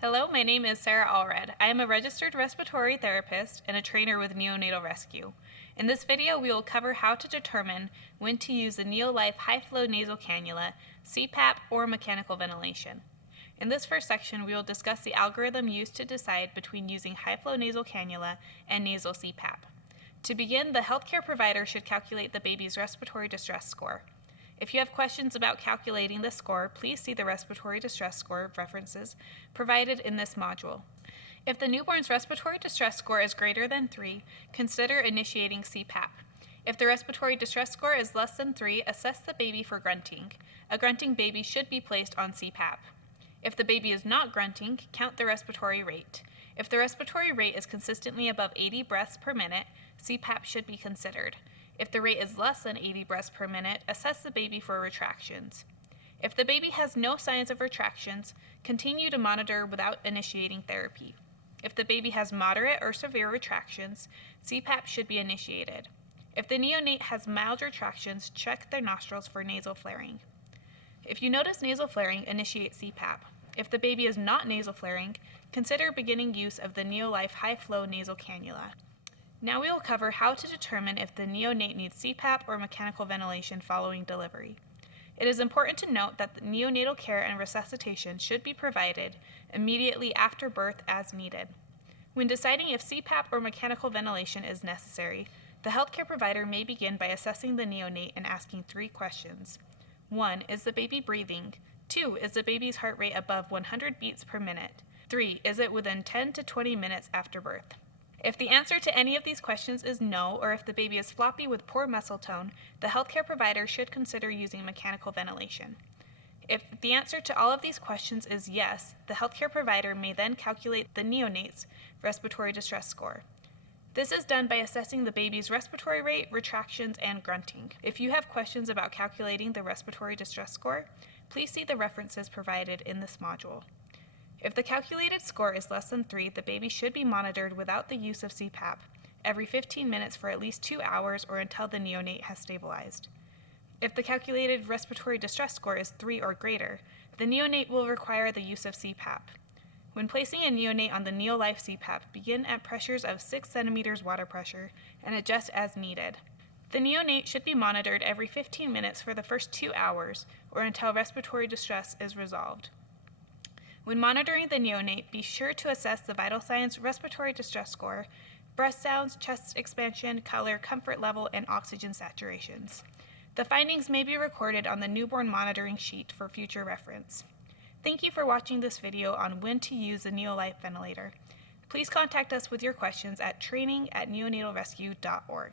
Hello, my name is Sarah Allred. I am a registered respiratory therapist and a trainer with Neonatal Rescue. In this video, we will cover how to determine when to use the NeoLife high-flow nasal cannula, CPAP, or mechanical ventilation. In this first section, we will discuss the algorithm used to decide between using high-flow nasal cannula and nasal CPAP. To begin, the healthcare provider should calculate the baby's respiratory distress score. If you have questions about calculating the score, please see the respiratory distress score references provided in this module. If the newborn's respiratory distress score is greater than 3, consider initiating CPAP. If the respiratory distress score is less than 3, assess the baby for grunting. A grunting baby should be placed on CPAP. If the baby is not grunting, count the respiratory rate. If the respiratory rate is consistently above 80 breaths per minute, CPAP should be considered. If the rate is less than 80 breaths per minute, assess the baby for retractions. If the baby has no signs of retractions, continue to monitor without initiating therapy. If the baby has moderate or severe retractions, CPAP should be initiated. If the neonate has mild retractions, check their nostrils for nasal flaring. If you notice nasal flaring, initiate CPAP. If the baby is not nasal flaring, consider beginning use of the NeoLife high-flow nasal cannula. Now we will cover how to determine if the neonate needs CPAP or mechanical ventilation following delivery. It is important to note that the neonatal care and resuscitation should be provided immediately after birth as needed. When deciding if CPAP or mechanical ventilation is necessary, the healthcare provider may begin by assessing the neonate and asking 3 questions. 1. Is the baby breathing? 2. Is the baby's heart rate above 100 beats per minute? 3. Is it within 10 to 20 minutes after birth? If the answer to any of these questions is no, or if the baby is floppy with poor muscle tone, the healthcare provider should consider using mechanical ventilation. If the answer to all of these questions is yes, the healthcare provider may then calculate the neonate's respiratory distress score. This is done by assessing the baby's respiratory rate, retractions, and grunting. If you have questions about calculating the respiratory distress score, please see the references provided in this module. If the calculated score is less than 3, the baby should be monitored without the use of CPAP every 15 minutes for at least 2 hours or until the neonate has stabilized. If the calculated respiratory distress score is 3 or greater, the neonate will require the use of CPAP. When placing a neonate on the NeoLife CPAP, begin at pressures of 6 centimeters water pressure and adjust as needed. The neonate should be monitored every 15 minutes for the first 2 hours or until respiratory distress is resolved. When monitoring the neonate, be sure to assess the vital signs, respiratory distress score, breath sounds, chest expansion, color, comfort level, and oxygen saturations. The findings may be recorded on the newborn monitoring sheet for future reference. Thank you for watching this video on when to use the NeoLife ventilator. Please contact us with your questions at training@neonatalrescue.org.